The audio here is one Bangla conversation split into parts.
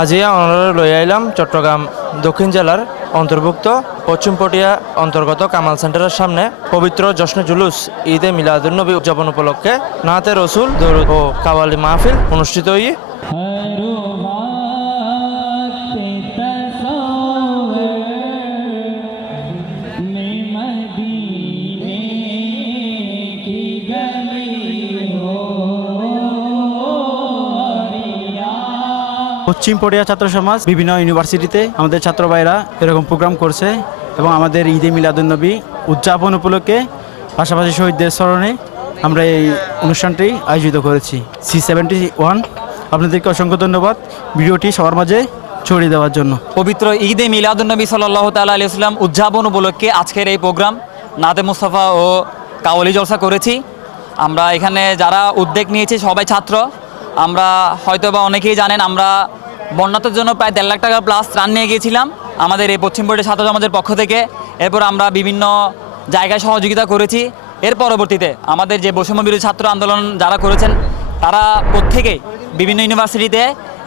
আজিয়া অনারে লই আইলাম চট্টগ্রাম দক্ষিণ জেলার অন্তর্ভুক্ত পশ্চিমপটিয়া অন্তর্গত কামাল সেন্টারের সামনে পবিত্র জশ্ন জুলুস ঈদে মিলাদুন্নবী উদযাপন উপলক্ষে নাতে রসুল, দরুদ ও কাওয়ালি মাহফিল অনুষ্ঠিত হয়ে পশ্চিম পড়িয়া ছাত্র সমাজ, বিভিন্ন ইউনিভার্সিটিতে আমাদের ছাত্র ভাইরা এরকম প্রোগ্রাম করছে এবং আমাদের ঈদে মিলাদুন্নবী উদযাপন উপলক্ষে পাশাপাশি শহীদদের স্মরণে আমরা এই অনুষ্ঠানটি আয়োজিত করেছি। সি সেভেন্টি ওয়ান আপনাদেরকে অসংখ্য ধন্যবাদ ভিডিওটি সবার মাঝে ছড়িয়ে দেওয়ার জন্য। পবিত্র ঈদে মিলাদুন্নবী সাল্লাহ তাল্লাহ আলি ইসলাম উদযাপন উপলক্ষে আজকের এই প্রোগ্রাম নাতে মুস্তাফা ও কাওয়ালি জলসা করেছি। আমরা এখানে যারা উদ্যোগ নিয়েছি সবাই ছাত্র, আমরা হয়তোবা অনেকেই জানেন, আমরা বন্যাতের জন্য প্রায় দেড় লাখ টাকা প্লাস ত্রাণ নিয়ে গিয়েছিলাম। আমাদের এই পশ্চিম বোর্ডের ছাত্র সমাজের পক্ষ থেকে। এরপর আমরা বিভিন্ন জায়গায় সহযোগিতা করেছি। এর পরবর্তীতে আমাদের যে বৈষম্য বিরোধী ছাত্র আন্দোলন যারা করেছেন, তারা প্রত্যেকেই বিভিন্ন ইউনিভার্সিটিতে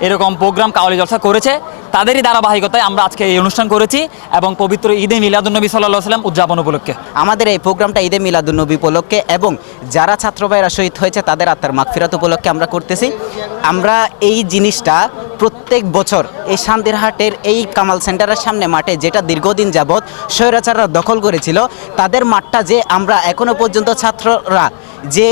এরকম প্রোগ্রাম কাওয়ালি জলসা করেছে। তাদেরই ধারাবাহিকতায় আমরা আজকে এই অনুষ্ঠান করেছি এবং পবিত্র ঈদে মিলাদুন্নবী সাল্লাহ সাল্লাম উদযাপন উপলক্ষে। আমাদের এই প্রোগ্রামটা ঈদে মিলাদুন্নবী উপলক্ষে এবং যারা ছাত্র ভাইরা শহীদ হয়েছে, তাদের আত্মার মাগফিরাত উপলক্ষে আমরা করতেছি। আমরা এই জিনিসটা প্রত্যেক বছর এই শান্তিরহাটের এই কামাল সেন্টারের সামনে মাঠে যেটা দীর্ঘদিন যাবৎ স্বৈরাচাররা দখল করেছিল, তাদের মাঠটা যে আমরা এখনও পর্যন্ত ছাত্ররা যে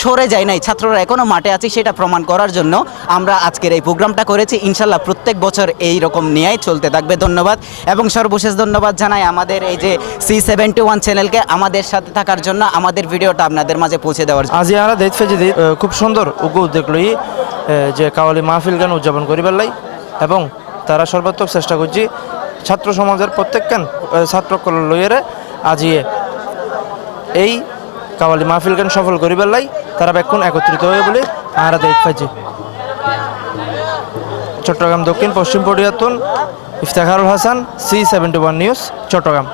সরে যায় নাই, ছাত্ররা এখনও মাঠে আছে, সেটা প্রমাণ করার জন্য আমরা আজকের এই প্রোগ্রামটা করেছি। ইনশাল্লাহ প্রত্যেক বছর এই রকম নিয়েই চলতে থাকবে। ধন্যবাদ এবং সর্বশেষ ধন্যবাদ জানাই আমাদের এই যে সি সেভেন্টি ওয়ান চ্যানেলকে আমাদের সাথে থাকার জন্য। আমাদের ভিডিওটা আপনাদের মাঝে পৌঁছে দেওয়ার। আজি আমরা দেখতে যে খুব সুন্দর উদ্যোগ লই যে কাওয়ালি মাহফিল গান উদযাপন করিবার লাই। এবং তারা সর্বাত্মক চেষ্টা করছি ছাত্র সমাজের প্রত্যেকখান ছাত্রকল লইয়েরে আজিয়ে এই কাওয়ালি মাহফিল গান সফল করিবার লাই তারা এখন একত্রিত হয়ে বলে আহারা দেখ পাইছে। চট্টগ্রাম দক্ষিণ পশ্চিম পরিবর্তন Iftekharul Hasan C seventy one news Chattogram.